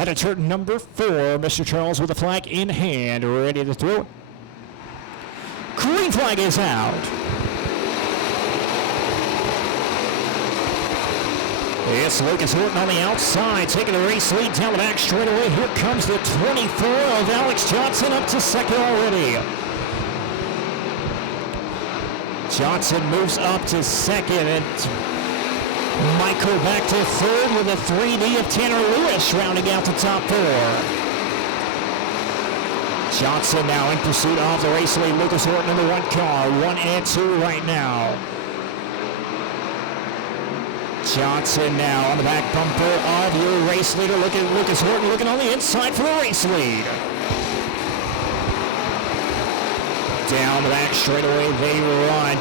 At turn number 4, Mr. Charles with the flag in hand, ready to throw. Green flag is out. It's Lucas Horton on the outside, taking the race lead down the back straightaway. Here comes the 24 of Alex Johnson up to second already. Johnson moves up to second, and Michael back to third with a 3D of Tanner Lewis rounding out the top 4. Johnson now in pursuit of the race lead. Lucas Horton in the 1 car, 1 and 2 right now. Johnson now on the back bumper of your race leader. Look at Lucas Horton looking on the inside for the race lead. Down the back straightaway they run.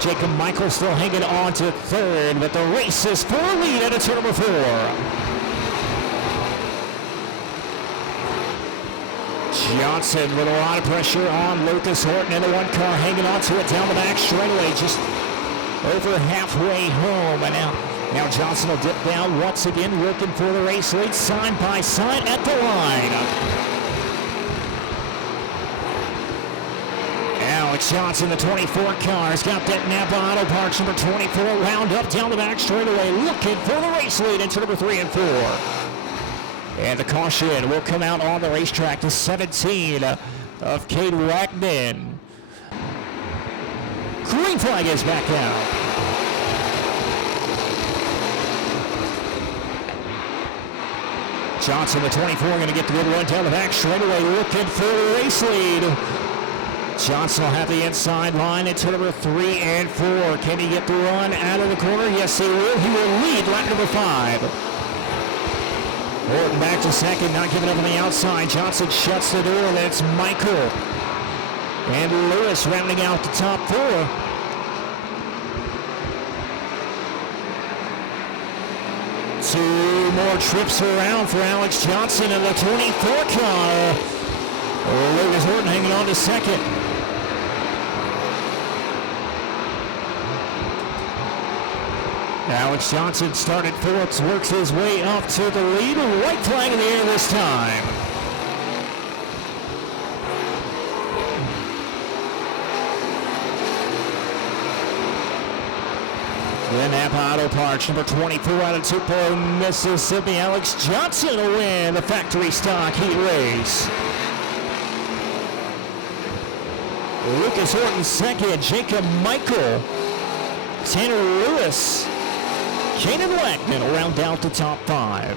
Jacob Michael still hanging on to third, but the race is for a lead at turn number 4. Johnson with a lot of pressure on Lucas Horton in the 1 car, hanging on to it down the back straightaway, just over halfway home. And now Johnson will dip down once again, looking for the race lead, side by side at the line. Alex Johnson, the 24 car, has got that Napa Auto Parts number 24 round up down the back straightaway, looking for the race lead into number 3 and 4. And the caution will come out on the racetrack to 17 of Cade Wagner. Green flag is back out. Johnson, the 24, going to get the good run down the back straightaway, looking for the race lead. Johnson will have the inside line into number 3 and 4. Can he get the run out of the corner? Yes, he will. He will lead lap number 5. Horton back to second, not giving up on the outside. Johnson shuts the door. That's Michael and Lewis rounding out the top 4. Two more trips around for Alex Johnson in the 24 car. Lucas Horton hanging on to second. Alex Johnson started 4th, works his way up to the lead. White flag in the air this time. Then Napa Auto Parts, number 24 out of Tupelo, Mississippi. Alex Johnson will win the factory stock heat race. Lucas Horton second, Jacob Michael, Tanner Lewis, Caden Wagner will round out the top 5.